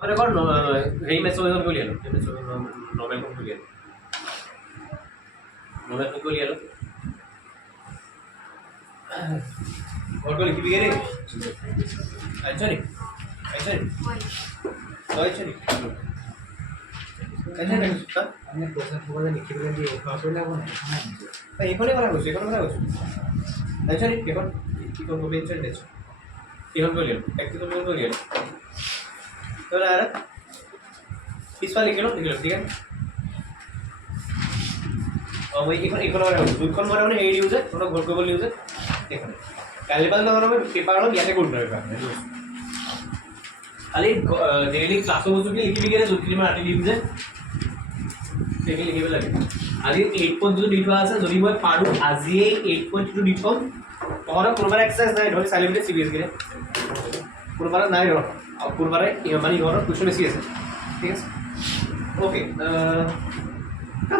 মানে কৰ হেৰি মেথছৰ কৰি আলো নৰ্মেল কৰি আলো নৰ্মেল কৰি আলো ঘৰটো লিখিবি গে আচ্ছা নি আচ্ছা নি আচ্ছা নি আচ্ছা নি আমি কোশ্চেন সকলে লিখিবলৈ দিয়ে কৰিলে হ'ব নাই এইখনে কথা কৈছোঁ আচ্ছা নি কেইখন কি কৰিব পেঞ্চন দিছোঁ কেইখন কৰি আলো প্ৰেক্টিকেল কৰি আলো তোৰা আৰ পিছফালে লিখলো ঠিক আছে ওই এখন আৰ দুইখন মানে মানে হেৰি ইউজ তোৰা ঘৰ কৰিব ইউজ দেখুন কালিবাল না মানে পেপাৰ হলো ইয়াতে কৰতে হবে খালি ডেইলি ক্লাসৰ বস্তু কি লিখিবি গেলে দুখিনি মান ৰাতি দিম যে সেইখিনি লিখিব লাগে আজি 8.2 দি থোৱা আছে যদি মই পাৰো আজিয়ে 8.2 দি থম তহঁতৰ কোনোবা এক্সাৰসাইজ নাই ধৰি চাই লিখি চিৰিয়াছ গিৰে কোনোবা নাই ৰ আৰু কোনোবাৰে মানে ইহঁতৰ কুৱেশ্যন বেছি আছে ঠিক আছে অ'কে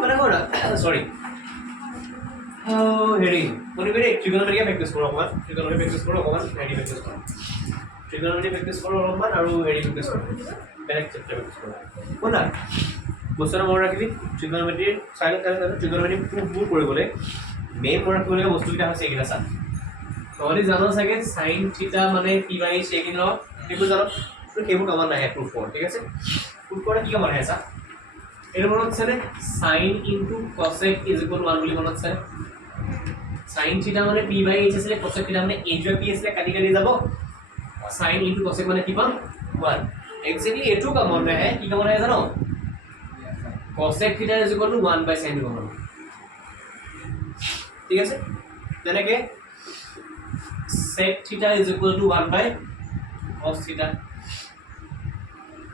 মানে কৰা চৰি হেৰি কোনোবাৰে ট্ৰিগনমেট্ৰি প্ৰেক্টিছ কৰোঁ অকণমান ট্ৰিগনমেট্ৰি প্ৰেক্টিছ কৰোঁ অকণমান হেৰি প্ৰেক্টিছ কৰোঁ ট্ৰিগনমেট্ৰি প্ৰেক্টিছ কৰোঁ অলপমান আৰু হেৰি প্ৰেক্টিছ কৰোঁ বেলেগ চেপ্টাৰ প্ৰেক্টিছ কৰোঁ শুনা বস্তুটো মনত ৰাখিবি ট্ৰিগনমেট্ৰিৰ চাইলেণ্ট ট্ৰিগনমেট্ৰি প্ৰুফবোৰ কৰিবলৈ মেইন মনত ৰাখিবলগীয়া বস্তুকেইটা হৈছে এইকেইটা চা তহঁতি জানো চাগে সাইন থিটা মানে পি বাই সেইখিনি লগত সেইবোৰ জানো সেইবোৰ কামত নাহে প্ৰুফ কৰ ঠিক আছে প্ৰুফ কৰা কি কামত আহে চা এইটো মনত আছেনে sine into cosec is equal 1 বুলি মনত আছে সাইন থিটা মানে পি বাই এইচ আছিলে কসেক থিটা মানে এইচ বাই পি আছিলে কাটি কাটি যাব সাইন ইনটু কসেক মানে কি পাম 1 এক্স্যাক্টলি এইটো কামত নাহে কি কামত আহে জানো cosec theta is equal to 1 by sine দিব ঠিক আছে তেনেকে sec theta is equal to 1 by cos theta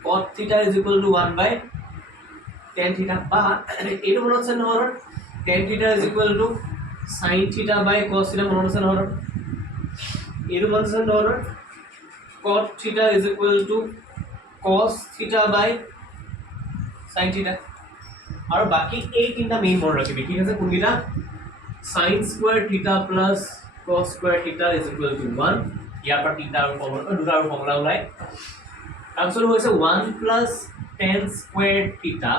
cot theta is equal to 1 by tan theta বা এইটো মনত আছে নহয় tan theta is equal to sin theta by cos theta মনত আছে নহয় এইটো মনত আছে নহয় cot theta is equal to cos theta by sin theta আৰু বাকি এই তিনটা মেইন মনত ৰাখিবি ঠিক আছে কোনকেইটা sin square theta plus cos square theta is equal to 1 ইয়াৰ পৰা তিনটা আৰু ফৰ্মুলা দুটা আৰু ফৰ্মুলা ওলাই আনসার হৈছে 1 plus tan square theta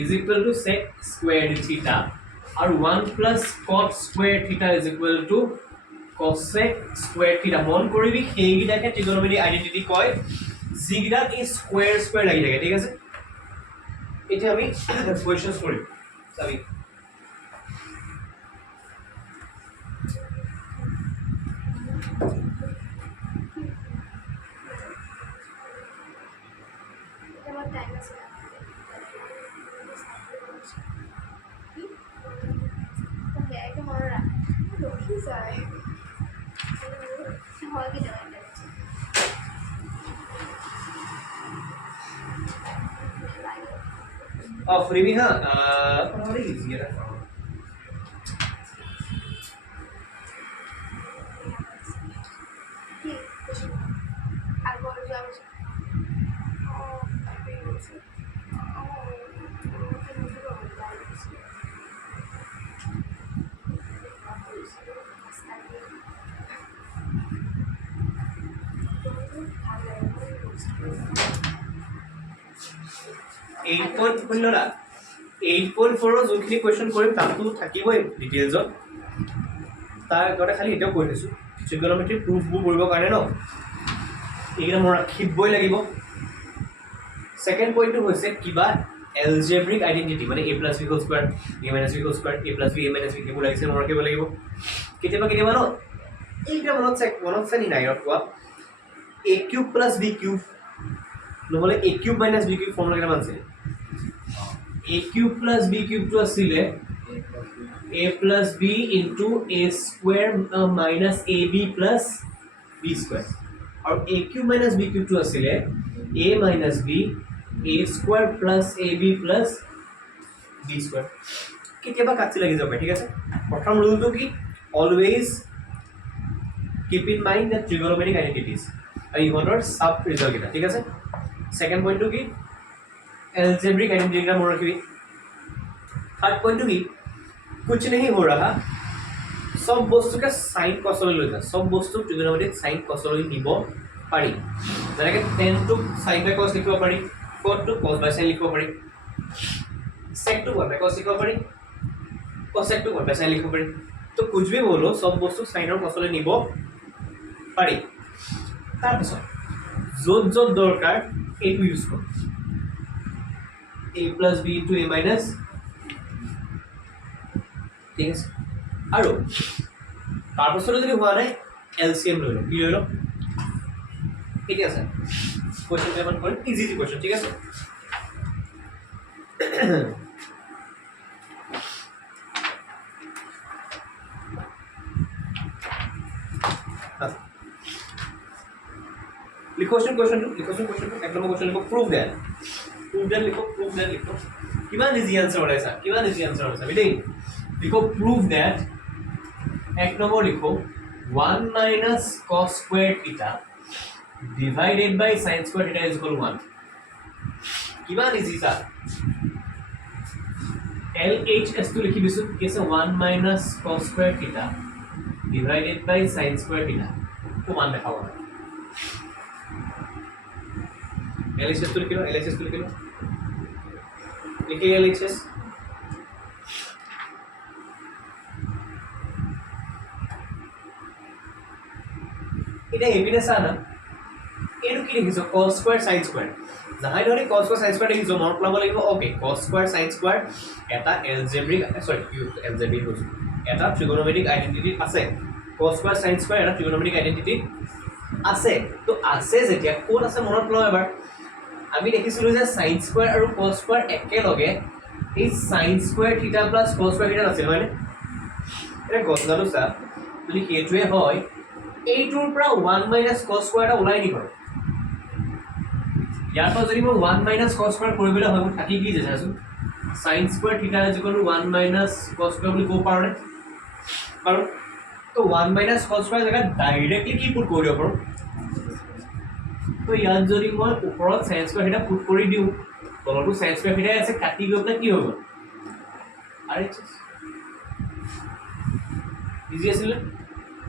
is equal to sec square theta আৰু 1 plus cot square theta is equal to cosec square theta মন কৰিবি সেইগিটাকে ট্ৰিগনমেট্ৰি আইডেন্টিটি কয় যিগিটা ই স্কয়াৰ স্কয়াৰ লাগি থাকে ঠিক আছে এতিয়া আমি কোৱেশ্চনছ কৰিম চাবি freebie ha very easy है Eight point শুনিলা 8.4 যোনখিনি কোৱেশ্চন কৰিম তাতো থাকিবই ডিটেইলছত তাৰ আগতে খালি এটাও কৈ দিছো ট্ৰিগনমেট্ৰি প্ৰুফবোৰ কৰিবৰ কাৰণে ন এইটা মনত ৰাখিবই লাগিব সেকেন্ড পইণ্টটো হৈছে কিবা এলজেব্ৰিক আইডেন্টিটি মানে a + b ² a - b ² a + b a - b এইবোৰ লাগিছে মনত ৰাখিব লাগিব কেতিয়াবা কেতিয়াবা ন এইটা মনত চানি নাই ৰখোৱা a³ + b³ নহলে a³ - b³ ফৰ্মুলা কেইটা আছে a³ + b³ to asile a + b into a square minus ab plus b square और a³ - b³ to asile a minus b a square plus ab plus b square কেতিয়াবা কাটি লাগি যাব ঠিক আছে প্ৰথম ৰুলটো কি always keep in mind the trigonometric identities আৰু ইহঁতৰ সাব ৰিজাল্ট এটা ঠিক আছে সেকেন্ড পইণ্টটো কি algebraic identity का मोड़ रखी थर्ड पॉइंट भी कुछ नहीं हो रहा सब वस्तु का साइन कसल ले जा सब वस्तु ट्रिगोनोमेट्रिक साइन कसल निब পাৰি যেনেকৈ টেনটোক চাইন বাই কছ লিখিব পাৰি কটটোক কছ বাই চাইন লিখিব পাৰি सेकटू वन बाय cos लिखिব পাৰি cosecটো वन बाय sin লিখিব পাৰি তো कुछ भी बोलो सब বস্তু সাইনৰ কছলে নিব পাৰি তাৰপিছত য'ত য'ত দৰকাৰ এইটো ইউজ কৰ a plus b into a minus ঠিক আছে আৰু তাৰপিছত যদি হোৱা নাই এলসিএম লৈ লওঁ কি লৈ লওঁ ঠিক আছে কোৱেশ্চন পেপাৰ কৰিম ইজি কোৱেশ্চন ঠিক আছে question to एक नंबर क्वेश्चन लिखो prove that लिखो किमान इजी आंसर होता है सर किमान इजी आंसर होता है बेटे लिखो prove that एक नंबर लिखो 1 minus cos squared theta divided by sin squared theta is equal to 1 किमान इजी सर LHS तो लिखी बिसु कैसे 1 minus cos squared theta divided by sin squared theta तो मान लिखा हुआ है LHS तो लिख लो लिखिए LHS এটা এপিনে সানা এটো কি লিখিছো cos square sin square জাহাই ধৰি cos square sin square লিখিছো মনত পেলাব লাগিব okay cos square sin square এটা algebraic algebraic হৈছে এটা trigonometric identity আছে cos square sin square এটা trigonometric identity আছে তো আছে যেতিয়া কোন আছে মনত পেলাও এবাৰ আমি দেখিছিলো যে sin square আৰু cos square একেলগে এই sin square theta plus cos square theta আছিল হয়নে এটা গছদালু সা যদি হেতুৱে হয় এইটোৰ পৰা 1 minus cos square এটা ওলাই নিব ইয়াৰ পৰা যদি মই 1 minus cos square কৰিবলৈ হয় মই থাকি কি যে চাচোন sin square theta is equal to 1 minus cos square বুলি ক'ব পাৰো নে পাৰো তো 1 minus cos square জায়গা ডাইৰেক্টলি কি পুট কৰিব পাৰো তো ইয়াত যদি মই ওপৰত sin square theta পুট কৰি দিও তলটো sin square theta আছে কাটি গৈ পেলাই কি হ'ব RHS ইজি আছিল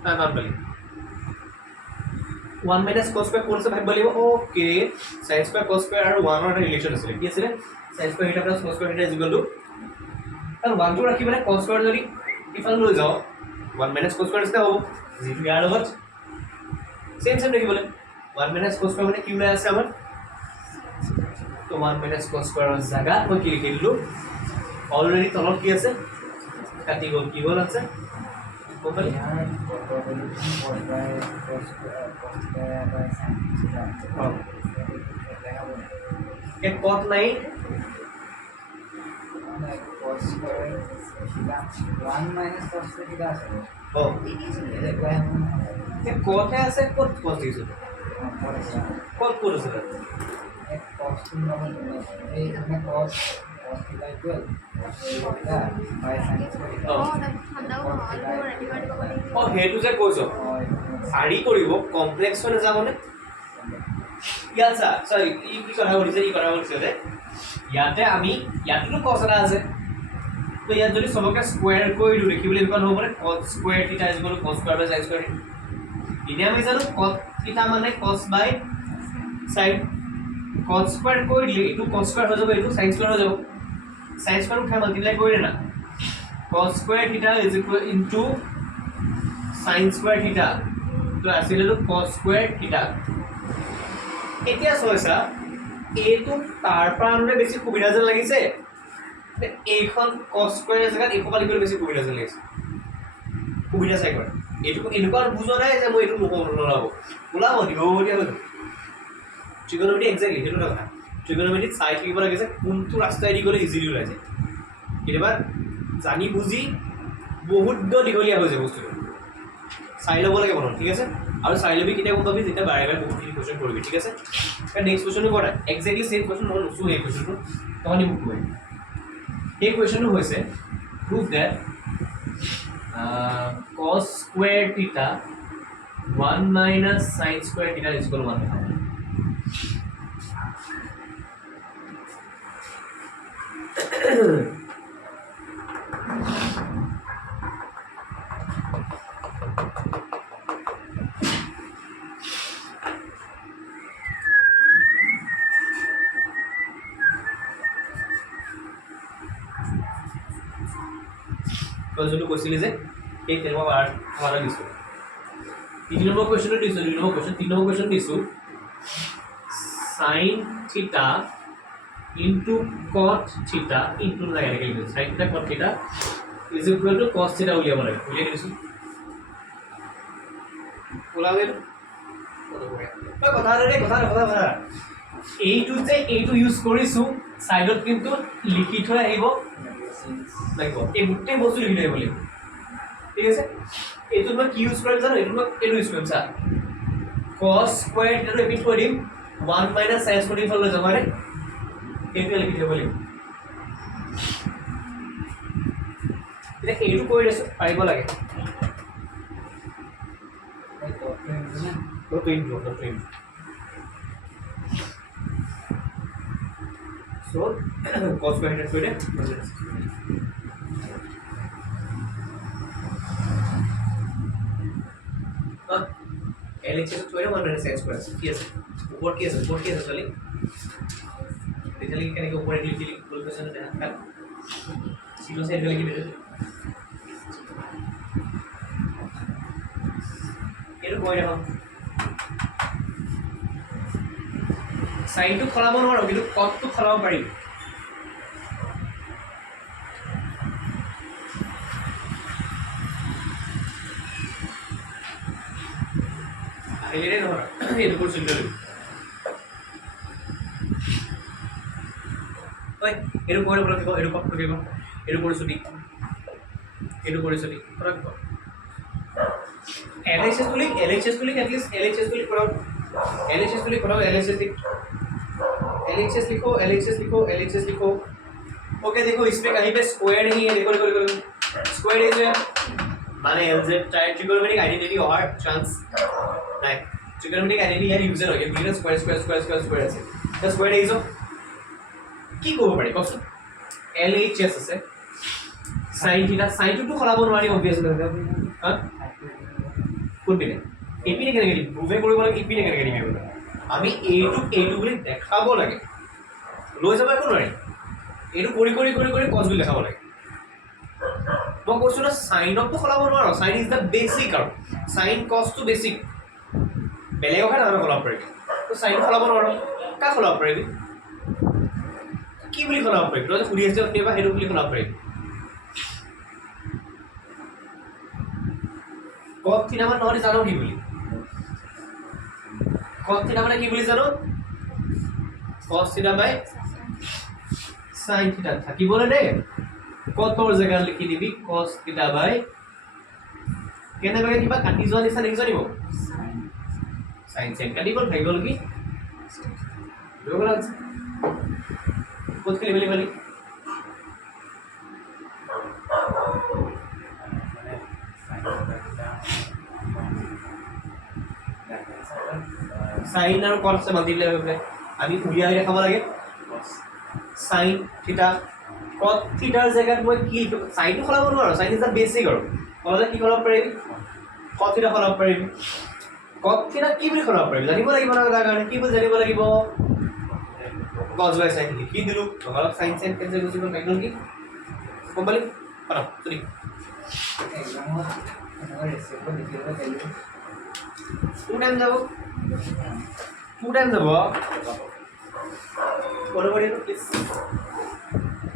না কাম পালি 1 minus cos square কোন সে ভাগ বলিব okay sin square cos square আৰু 1 ৰ ৰিলেচন আছে কি আছে sin square theta plus cos square theta is equal to আৰু 1 টো ৰাখি মানে cos square যদি ইফাল লৈ যাও 1 minus cos square আছে হ'ব যেটো ইয়াৰ লগত সেম দেখিবলে 1 minus cos square মানে কি ওলাই আছে আমাৰ তো 1 minus cos square ৰ জায়গা মই কি লিখি দিলো অলৰেডি তলত কি আছে কাটি গল কি হল আছে কোপল एक cot नहीं cos square theta 1 minus cos theta আছে ओ ये कोई हम एक cot है ऐसे cot cos दिसो cot कोड আছে एक cos नॉर्मल এই মানে cos theta equal theta by sin square और हेतु যে কৈছো সাৰি কৰিব কমপ্লেক্সনে যাবনে ইয়াছা সরি ই কি কথা বলিছে যে ইয়াতে আমি ইয়াতেটো cos এটা আছে তো ইয়াত যদি সবকে স্কয়ার কৰি দিও দেখিবলৈ ইমান হ'ব মানে cos square theta is equal to cos square by sin square ইনে আমি জানো cos theta মানে cos by sin cos square কৰি দিলে এটো cos square হৈ যাব এটো sin square হৈ যাব sin square উঠা মাল্টিপ্লাই কৰি না cos square theta is equal into sin square theta তো আসলে তো cos square theta এতিয়া সয়সা এটো তাৰ প্ৰাণৰে বেছি সুবিধা যেন লাগিছে এইখন cos square জায়গাত একো পালি বেছি সুবিধা যেন লাগিছে সুবিধা চাই কৰে এটো এনেকুৱা বুজোৱা নাই যে মই এটো নলাব ওলাব দিব দিয়া হৈ ট্ৰিগোনোমেট্ৰি এক্স্যাক্টলি হেতু কথা ট্ৰিগোনোমেট্ৰি চাই থাকিব লাগে যে কোনটো ৰাস্তাই দি গলে ইজিলি ওলাই যায় কেতিয়াবা জানি বুজি বহুত দীঘলীয়া হৈ যায় বস্তুটো চাই ল'ব লাগে মনত ঠিক আছে আৰু চাই লবি কেতিয়া গম পাবি যেতিয়া বাৰে বাৰে বহুতখিনি কোৱেশ্চন কৰিবি ঠিক আছে নেক্সট কোৱেশ্চনটো কৰা এক্স্যাক্টলি সেম কোৱেশ্চন মই নুচু এই কোৱেশ্চনটো তহঁতি মোক কৈ এই কোৱেশ্চনটো হৈছে prove that cos square theta 1 minus sin square theta is equal to 1 তই যোনটো কৈছিলি যে সেই তেনেকুৱা আমাৰ দিছোঁ 3 নম্বৰ কুৱেশ্যনটো দিছোঁ 2 নম্বৰ কুৱেশ্যন 3 নম্বৰ কুৱেশ্যন দিছোঁ sin theta into cot theta into লাগে এনেকৈ লিখিছোঁ sin theta cot theta is equal to cos theta উলিয়াব লাগে উলিয়াই দিছোঁ ওলাবে কথা এইটো যে এইটো ইউজ কৰিছোঁ সাইডত কিন্তু লিখি থৈ আহিব লাগিব এই গোটেই বস্তু লিখি থৈ আহিব লাগিব ঠিক আছে এইটো মই কি ইউজ কৰিম জানো এইটো মই এইটো ইউজ কৰিম চা cos স্কয়াৰ থিটা ৰিপিট কৰি দিম 1 - sin স্কয়াৰ থিটা লৈ যাব মানে এইটো লিখি থৈ আহিব লাগিব এতিয়া এইটো কৰি দিছো পাৰিব লাগে তো twin so cos square theta করে LHS করে 1 - sin square কি আছে উপর কি আছে চলি দেখলি কেন কি উপরে লিখি বলতেছেন না সিনো সাইড লিখি দিতে এর কই রাখো সাইনটো খলাব নোৱাৰো কিন্তু কটটো খলাব পাৰিম আহিলে নহয় এইটো কোশ্চেন লৈ ওই এটো কৰি বলক এটো কট কৰিব এটো কৰিছো দি এটো কৰিছো দি ফৰক LHS বুলি at least LHS বুলি কৰাও LHS लिखो ओके देखो इसमें कहीं पे स्क्वायर नहीं है देखो स्क्वायर इज माने LZ ट्रिगोनोमेट्रिक आइडेंटिटी और चांस नहीं ट्रिगोनोमेट्रिक आइडेंटिटी यार यूजर हो गया बिना स्क्वायर আছে তো স্কয়ার ইজ কি কৰিব পাৰি কষ্ট LHS আছে sin থিটা sin টু খলাব নোৱাৰি অবিয়াসলি হা কোন পিনে এপিনে কেনেকৈ দিম প্ৰুভে কৰিব লাগে এপিনে কেনেকৈ দিম আমি এইটো বুলি দেখাব লাগে লৈ যাব একো নোৱাৰি এইটো কৰি কজ বুলি দেখাব লাগে মই কৈছোঁ না সাইনকটো খলাব নোৱাৰো সাইন ইজ দ্য বেসিক আৰু সাইন কজ টু বেসিক বেলেগ কথা নাম খলাব পাৰিবি তো সাইন খলাব নোৱাৰো কা খলাব পাৰিবি কি বুলি খলাব পাৰিবি তই সুধি আছে কেবা হেতু বুলি খলাব পাৰিবি কট থিটা মানে নহলে জানো কি বুলি cos theta মানে কি বুলি জানো cos theta by sin theta থাকিবলে দে কটৰ জায়গা লিখি দিবি cos theta by কেনেবাকে কিবা কাটি যোৱা নিচিনা লিখি জানিব sin কাটিব থাকিব কি দুগুণ আছে কত খেলি বলি sin আৰু cos से मल्टीप्लाई करके আমি উলিয়াই দেখাব লাগে sin থিটা cos থিটাৰ জায়গাত মই কি sin টো খলাব নোৱাৰো sin ইজ দা বেসিক আৰু নহলে কি খলাব পাৰিবি cos থিটা খলাব পাৰিবি cos থিটা কি বুলি খলাব পাৰিবি জানিব লাগিব না কাৰণে কি বুলি জানিব লাগিব cos by sin লিখি দিলো নহলে sin sin কেনসেল কৰি দিব পাৰিম কি কম্পালি পাৰা চলি এক্সামত আমাৰ ৰেচিপি লিখিব পাৰিব 2 টাইম যাব 2 টাইম যাব পৰবৰ্তী প্লিজ